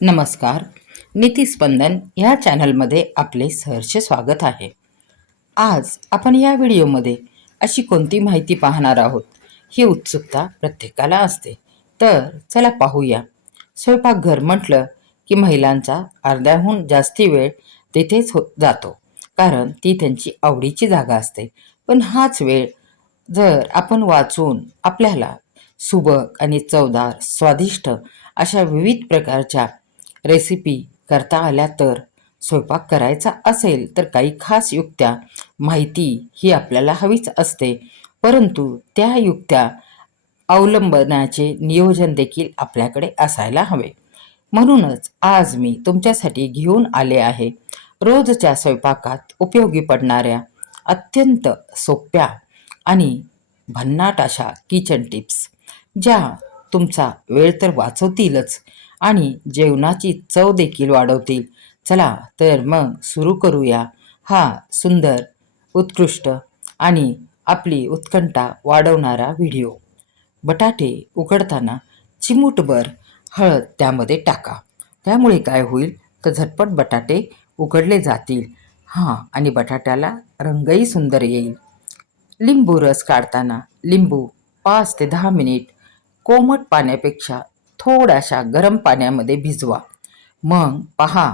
नमस्कार. नीतिस्पंदन ह्या चॅनलमध्ये आपले सहर्ष स्वागत आहे. आज आपण या व्हिडिओमध्ये अशी कोणती माहिती पाहणार आहोत, ही उत्सुकता प्रत्येकाला असते. तर चला पाहूया. स्वयंपाकघर म्हटलं की महिलांचा अर्ध्याहून जास्ती वेळ तिथेच जातो, कारण ती त्यांची आवडीची जागा असते. पण हाच वेळ जर आपण वाचून आपल्याला सुबक आणि चवदार, स्वादिष्ट अशा विविध प्रकारच्या रेसिपी करता आल्या तर, स्वयंपाक करायचा असेल तर काही खास युक्त्या, माहिती ही आपल्याला हवीच असते. परंतु त्या युक्त्या अवलंबण्याचे नियोजन देखील आपल्याकडे असायला हवे. म्हणूनच आज मी तुमच्यासाठी घेऊन आले आहे रोजच्या स्वयंपाकात उपयोगी पडणाऱ्या अत्यंत सोप्या आणि भन्नाट अशा किचन टिप्स, ज्या तुमचा वेळ तर वाचवतीलच आणि जेवणाची चव देखील वाढवतील. चला तर मग सुरू करूया हा सुंदर, उत्कृष्ट आणि आपली उत्कंठा वाढवणारा व्हिडिओ. बटाटे उकडताना चिमूटभर हळद त्यामध्ये टाका. त्यामुळे काय होईल तर झटपट बटाटे उकडले जातील. आणि बटाट्याला रंगही सुंदर येईल. लिंबू रस काढताना लिंबू 5 ते 10 मिनिट कोमट पाण्यापेक्षा थोड्याशा गरम पाण्यामध्ये भिजवा. मग पहा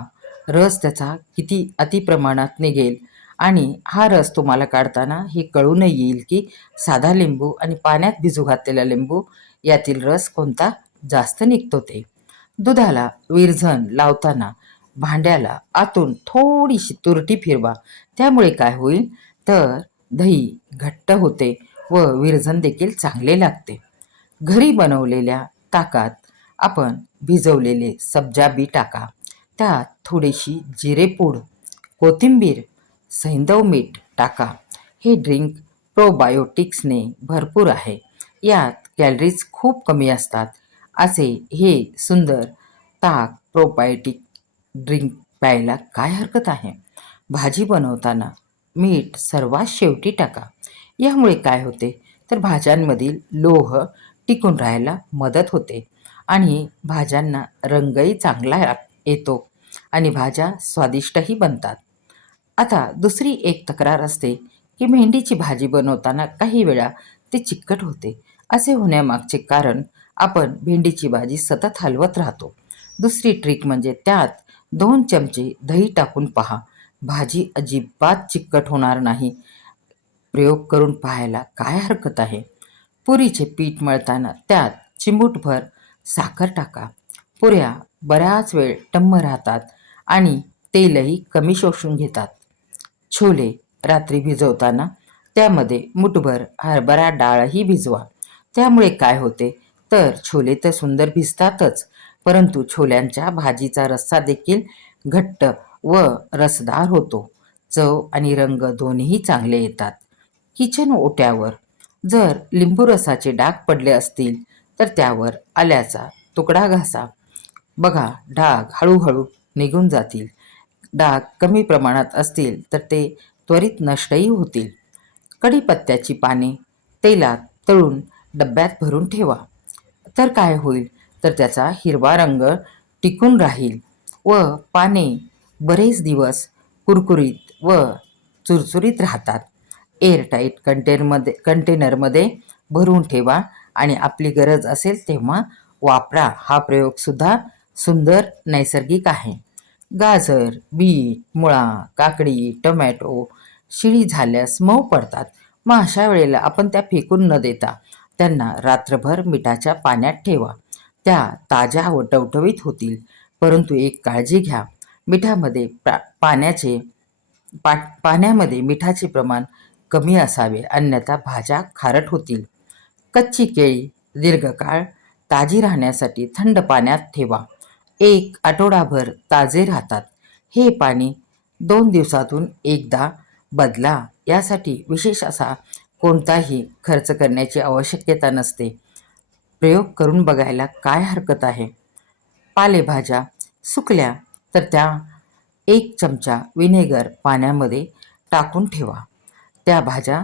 रस त्याचा किती अतिप्रमाणात निघेल आणि हा रस तुम्हाला काढताना हे कळूनही येईल की साधा लिंबू आणि पाण्यात भिजू घातलेला लिंबू यातील रस कोणता जास्त निघतो ते. दुधाला विरझण लावताना भांड्याला आतून थोडीशी तुरटी फिरवा. त्यामुळे काय होईल तर दही घट्ट होते व विरझण देखील चांगले लागते. घरी बनवलेल्या ताकात आपण भिजवलेले सब्जा बी टाका. त्यात थोडीशी जिरेपूड, कोथिंबीर, सैंधव मीठ टाका. हे ड्रिंक प्रोबायोटिक्सने भरपूर आहे. यात कॅलरीज खूप कमी असतात. असे हे सुंदर ताक प्रोबायोटिक ड्रिंक प्यायला काय हरकत आहे. भाजी बनवताना मीठ सर्वात शेवटी टाका. यामुळे काय होते तर भाज्यांमधील लोह टिकून राहायला मदत होते आणि भाज्यांना रंगही चांगला येतो आणि भाज्या स्वादिष्टही बनतात. आता दुसरी एक तक्रार असते की भेंडीची भाजी बनवताना काही वेळा ते चिकट होते. असे होण्यामागचे कारण आपण भेंडीची भाजी सतत हलवत राहतो. दुसरी ट्रिक म्हणजे त्यात 2 चमचे दही टाकून पहा. भाजी अजिबात चिकट होणार नाही. प्रयोग करून पाहायला काय हरकत आहे. पुरीचे पीठ मळताना त्यात चिमूटभर साखर टाका. पुऱ्या बराच वेळ टम्म राहतात आणि तेलही कमी शोषून घेतात. छोले रात्री भिजवताना त्यामध्ये मुठभर हरभरा डाळही भिजवा. त्यामुळे काय होते तर छोले तर सुंदर भिजतातच, परंतु छोल्यांच्या भाजीचा रस्सा देखील घट्ट व रसदार होतो. चव आणि रंग दोन्ही चांगले येतात. किचन ओट्यावर जर लिंबू रसाचे डाग पडले असतील तर त्यावर आल्याचा तुकडा घासा. बघा डाग हळूहळू निघून जातील. डाग कमी प्रमाणात असतील तर ते त्वरित नष्टही होतील. कढीपत्त्याची पाने तेलात तळून डब्यात भरून ठेवा. तर काय होईल तर त्याचा हिरवा रंग टिकून राहील व पाने बरेच दिवस कुरकुरीत व चुरचुरीत राहतात. एअरटाईट कंटेनरमध्ये भरून ठेवा आणि आपली गरज असेल तेव्हा वापरा. हा प्रयोगसुद्धा सुंदर नैसर्गिक आहे. गाजर, बीट, मुळा, काकडी, टोमॅटो शिळी झाल्यास मऊ पडतात. मग अशा वेळेला आपण त्या फेकून न देता त्यांना रात्रभर मिठाच्या पाण्यात ठेवा. त्या ताज्या व टवटवीत होतील. परंतु एक काळजी घ्या, मिठामध्ये पाण्यामध्ये मिठाचे प्रमाण कमी असावे, अन्यथा भाज्या खारट होतील. कच्ची केळी दीर्घकाळ ताजी राहण्यासाठी थंड पाण्यात ठेवा. 1 आठवडाभर ताजे राहतात. हे पाणी 2 दिवसातून एकदा बदला. यासाठी विशेष असा कोणताही खर्च करण्याची आवश्यकता नसते. प्रयोग करून बघायला काय हरकत आहे. पालेभाज्या सुकल्या तर त्या 1 चमचा विनेगर पाण्यामध्ये टाकून ठेवा. त्या भाज्या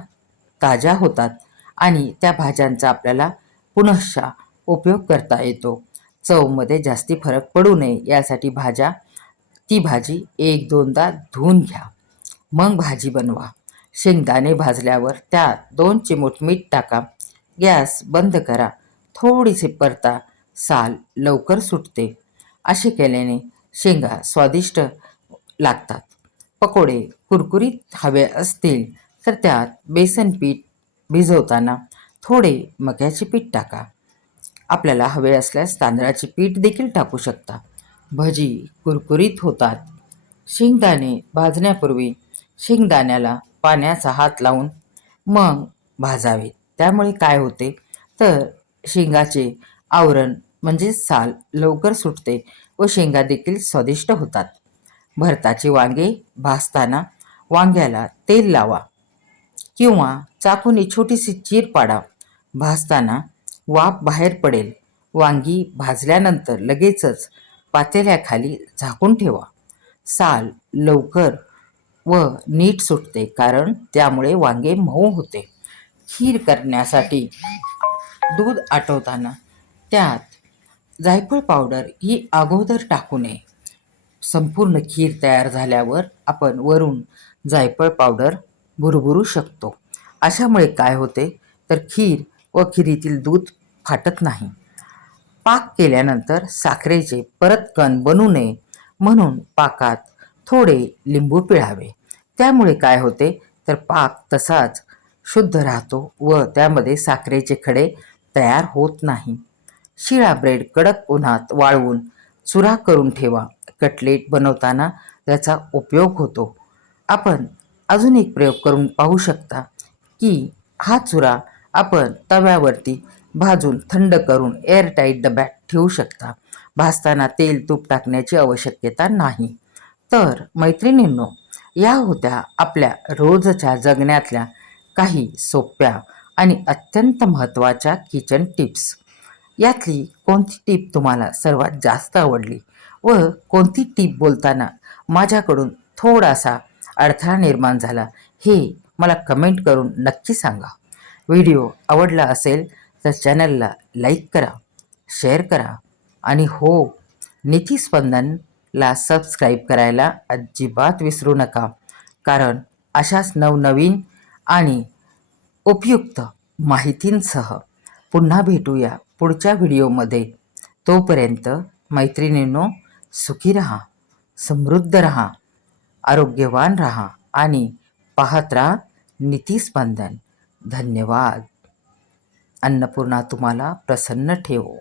ताज्या होतात आणि त्या भाज्यांचा आपल्याला पुनश्च उपयोग करता येतो. चवमध्ये जास्ती फरक पडू नये यासाठी ती भाजी 1-2दा धुवून घ्या. मग भाजी बनवा. शेंगदाणे भाजल्यावर त्यात 2 चिमूट मीठ टाका. गॅस बंद करा. थोडीशी परता. साल लवकर सुटते. असे केल्याने शेंगा स्वादिष्ट लागतात. पकोडे कुरकुरीत हवे असतील तर त्यात बेसन पीठ भिजवताना थोडे मक्याचे पीठ टाका. आपल्याला हवे असल्यास तांदळाचे पीठ देखील टाकू शकता. भजी कुरकुरीत होतात. शेंगदाणे भाजण्यापूर्वी शेंगदाण्याला पाण्याचा हात लावून मग भाजावे. त्यामुळे काय होते तर शेंगाचे आवरण म्हणजे साल लवकर सुटते व शेंगा देखील स्वादिष्ट होतात. भरताचे वांगे भाजताना वांग्याला तेल लावा किंवा चाकूने छोटीशी चीर पाडा. भाजताना वाफ बाहेर पडेल. वांगी भाजल्यानंतर लगेचच पातेल्याखाली झाकून ठेवा. साल लवकर व नीट सुटते कारण त्यामुळे वांगे मऊ होते. खीर करण्यासाठी दूध आटवताना त्यात जायफळ पावडर ही अगोदर टाकू नये. संपूर्ण खीर तयार झाल्यावर आपण वरून जायफळ पावडर भुरभुरू शकतो. अशामुळे काय होते तर खीर व खिरीतील दूध फाटत नाही. पाक केल्यानंतर साखरेचे परत कण बनू नये म्हणून पाकात थोडे लिंबू पिळावे. त्यामुळे काय होते तर पाक तसाच शुद्ध राहतो व त्यामध्ये साखरेचे खडे तयार होत नाही. शिळा ब्रेड कडक उन्हात वाळवून चुरा करून ठेवा. कटलेट बनवताना त्याचा उपयोग होतो. आपण अजून एक प्रयोग करून पाहू शकता की हा चुरा आपण तव्यावरती भाजून थंड करून एअरटाईट डब्यात ठेवू शकता. भाजताना तेल तूप टाकण्याची आवश्यकता नाही. तर मैत्रिणींनो, या होत्या आपल्या रोजच्या जगण्यातल्या काही सोप्या आणि अत्यंत महत्त्वाच्या किचन टिप्स. यातली कोणती टीप तुम्हाला सर्वात जास्त आवडली व कोणती टीप बोलताना माझ्याकडून थोडासा अडथळा निर्माण झाला हे मला कमेंट करून नक्की सांगा. व्हिडिओ आवडला असेल तर चॅनलला लाईक करा, शेअर करा आणि हो, नीतिस्पंदनला सबस्क्राईब करायला अजिबात विसरू नका. कारण अशाच नवनवीन आणि उपयुक्त माहितींसह पुन्हा भेटूया पुढच्या व्हिडिओमध्ये. तोपर्यंत मैत्रिणींनो, सुखी रहा, समृद्ध रहा, आरोग्यवान रहा आणि पाहत राहा नीतिस्पंदन. धन्यवाद. अन्नपूर्णा तुम्हाला प्रसन्न ठेवो.